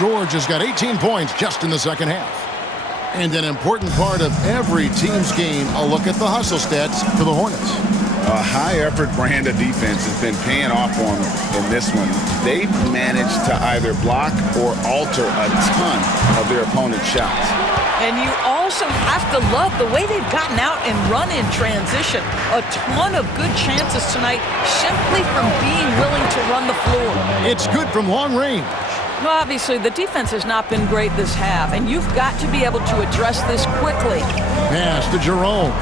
George has got 18 points just in the second half. And an important part of every team's game, a look at the hustle stats for the Hornets. A high-effort brand of defense has been paying off for them in this one. They've managed to either block or alter a ton of their opponent's shots. And you also have to love the way they've gotten out and run in transition. A ton of good chances tonight simply from being willing to run the floor. It's good from long range. Well, obviously, the defense has not been great this half, and you've got to be able to address this quickly. Pass to Jerome.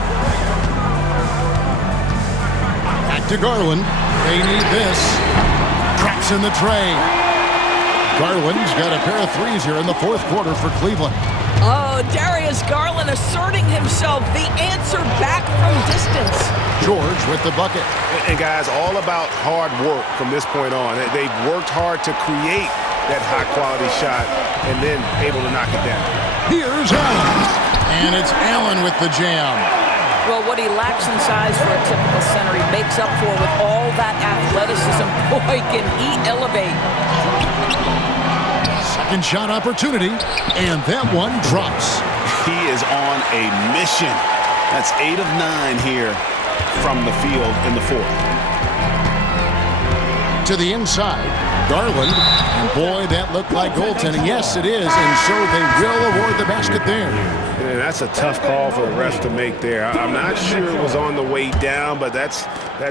Back to Garland. They need this. Traps in the tray. Garland's got a pair of threes here in the fourth quarter for Cleveland. Oh, Darius Garland asserting himself, the answer back from distance. George with the bucket. And guys, all about hard work from this point on. They've worked hard to create that high-quality shot and then able to knock it down. Here's Allen. And it's Allen with the jam. Well, what he lacks in size for a typical center, he makes up for with all that athleticism. Boy, can he elevate. Second shot opportunity, and that one drops. He is on a mission. That's 8 of 9 here from the field in the fourth. To the inside, Garland. And boy, that looked like goaltending. Yes, it is, and so they will award the basket there. Yeah, that's a tough call for the refs to make there. I'm not sure it was on the way down, but that's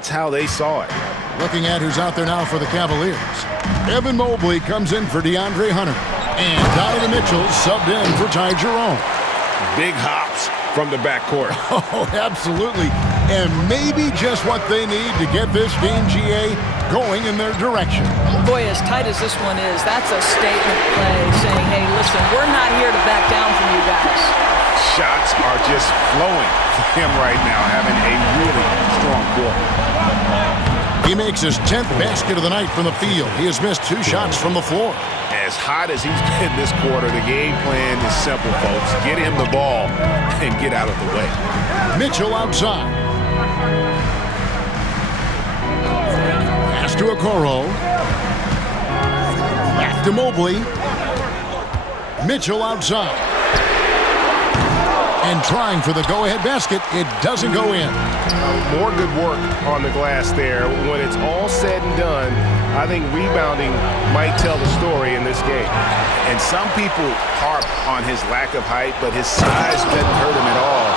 how they saw it. Looking at who's out there now for the Cavaliers. Evan Mobley comes in for DeAndre Hunter. And Donovan Mitchell subbed in for Ty Jerome. Big hops from the backcourt. Oh, absolutely. And maybe just what they need to get this game, GA, going in their direction. Boy, as tight as this one is, that's a statement play saying, hey, listen, we're not here to back down from you guys. Shots are just flowing for him right now, having a really strong quarter. He makes his 10th basket of the night from the field. He has missed 2 shots from the floor. As hot as he's been this quarter, the game plan is simple, folks. Get him the ball and get out of the way. Mitchell outside. Pass to Okoro. Back to Mobley. Mitchell outside. And trying for the go-ahead basket. It doesn't go in. More good work on the glass there. When it's all said and done, I think rebounding might tell the story in this game. And some people harp on his lack of height, but his size doesn't hurt him at all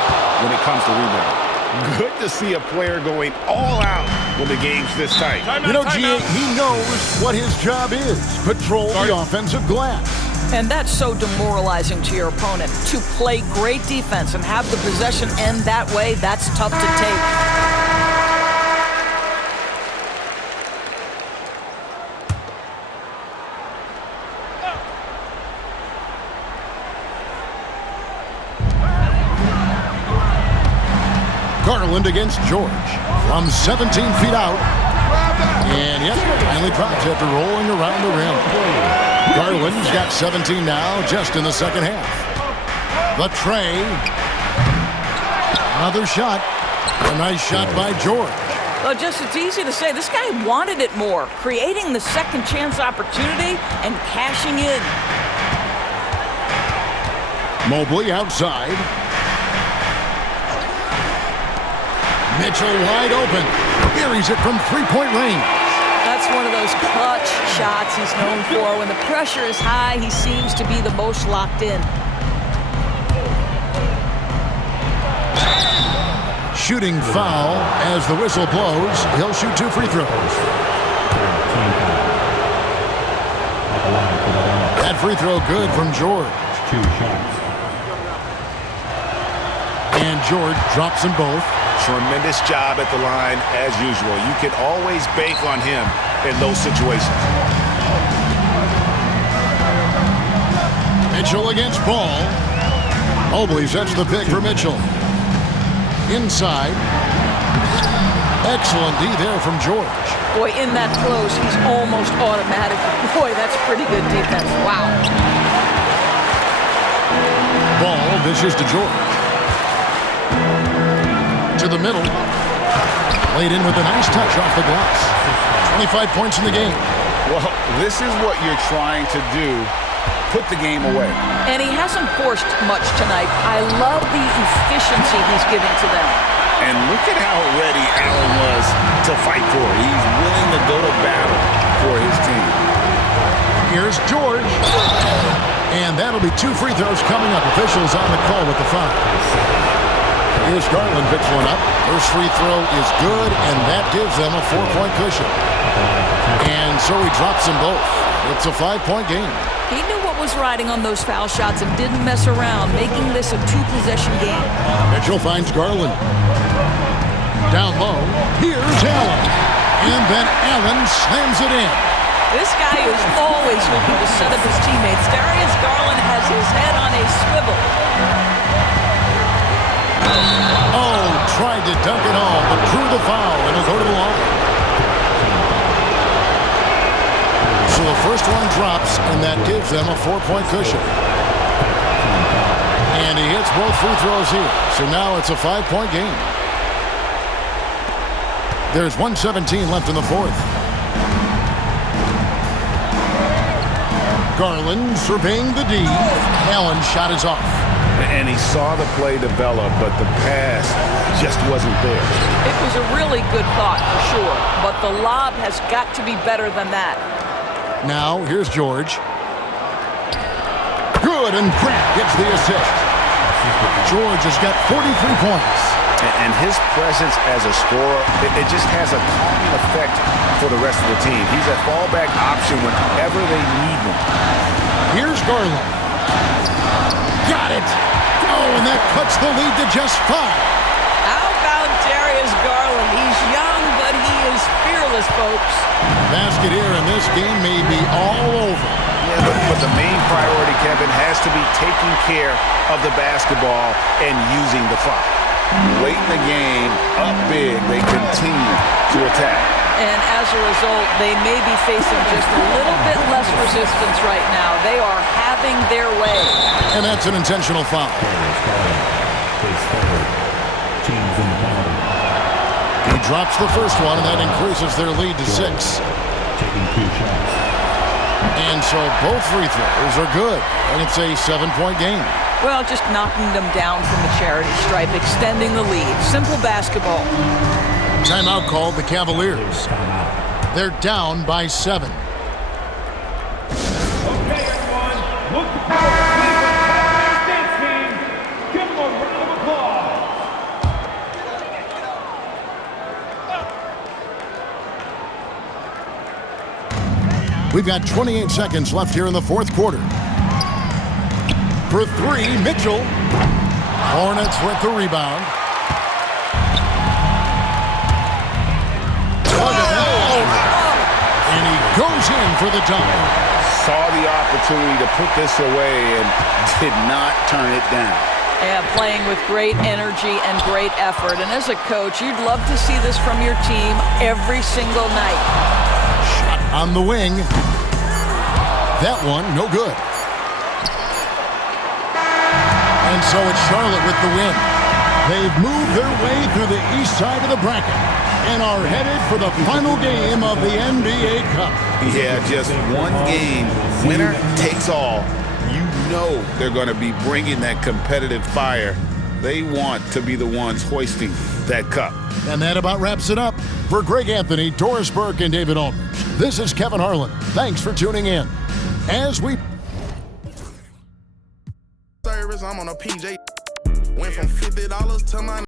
when it comes to rebounding. Good to see a player going all out when the game's this tight. You know, GA, he knows what his job is. Patrol the offensive glass. And that's so demoralizing to your opponent. To play great defense and have the possession end that way, that's tough to take. Garland against George from 17 feet out. And yep, finally drops after rolling around the rim. Garland's got 17 now, just in the second half. The tray. Another shot. A nice shot by George. Well, just it's easy to say, this guy wanted it more. Creating the second chance opportunity and cashing in. Mobley outside. Mitchell wide open. Buries it from three-point range. That's one of those clutch shots he's known for. When the pressure is high, he seems to be the most locked in. Shooting foul as the whistle blows. He'll shoot 2 free throws. That free throw good from George. 2 shots. And George drops them both. Tremendous job at the line, as usual. You can always bank on him in those situations. Mitchell against Ball. Mobley sets the pick for Mitchell. Inside. Excellent D there from George. Boy, in that close, he's almost automatic. Boy, that's pretty good defense. Wow. Ball dishes to George. To the middle. Laid in with a nice touch off the glass. 25 points in the game. Well, this is what you're trying to do put the game away. And he hasn't forced much tonight. I love the efficiency he's giving to them. And look at how ready Allen was to fight for it. He's willing to go to battle for his team. Here's George. And that'll be 2 free throws coming up. Officials on the call with the foul. Here's Garland, picks one up. First free throw is good, and that gives them a 4-point cushion. And so he drops them both. It's a 5-point game. He knew what was riding on those foul shots and didn't mess around, making this a 2-possession game. Mitchell finds Garland. Down low, here's Allen. And then Allen slams it in. This guy is always looking to set up his teammates. Darius Garland has his head on a swivel. Oh, tried to dunk it home, but drew the foul, and he'll go to the line. So the first one drops, and that gives them a 4-point cushion. And he hits both free throws here. So now it's a 5-point game. There's 1:17 left in the fourth. Garland surveying the D. Allen's shot is off. And he saw the play develop, but the pass just wasn't there. It was a really good thought, for sure. But the lob has got to be better than that. Now, here's George. Good, and Grant gets the assist. George has got 43 points. And his presence as a scorer, it just has a calming effect for the rest of the team. He's a fallback option whenever they need one. Here's Garland. Got it. Oh, and that cuts the lead to just 5. How about Darius Garland? He's young, but he is fearless, folks. Basket here, and this game may be all over. Yeah, but the main priority, Kevin, has to be taking care of the basketball and using the clock. Late in the game, up big, they continue to attack. And as a result, they may be facing just a little bit less resistance right now. They are having their way. And that's an intentional foul. He drops the first one, and that increases their lead to 6. And so both free throws are good, and it's a 7-point game. Well, just knocking them down from the charity stripe, extending the lead. Simple basketball. Timeout called the Cavaliers. They're down by 7. Okay, everyone. Look to the Cleveland dance team. Give them a round of applause. We've got 28 seconds left here in the fourth quarter. For 3, Mitchell. Hornets with the rebound. And he goes in for the dunk. Saw the opportunity to put this away and did not turn it down. Yeah, playing with great energy and great effort. And as a coach, you'd love to see this from your team every single night. Shot on the wing. That one, no good. And so it's Charlotte with the win. They've moved their way through the east side of the bracket and are headed for the final game of the NBA Cup. Yeah, just one game. Winner takes all. You know they're going to be bringing that competitive fire. They want to be the ones hoisting that cup. And that about wraps it up. For Greg Anthony, Doris Burke, and David Aldridge, this is Kevin Harlan. Thanks for tuning in. As we service, I'm on a PJ. Went from $50 to my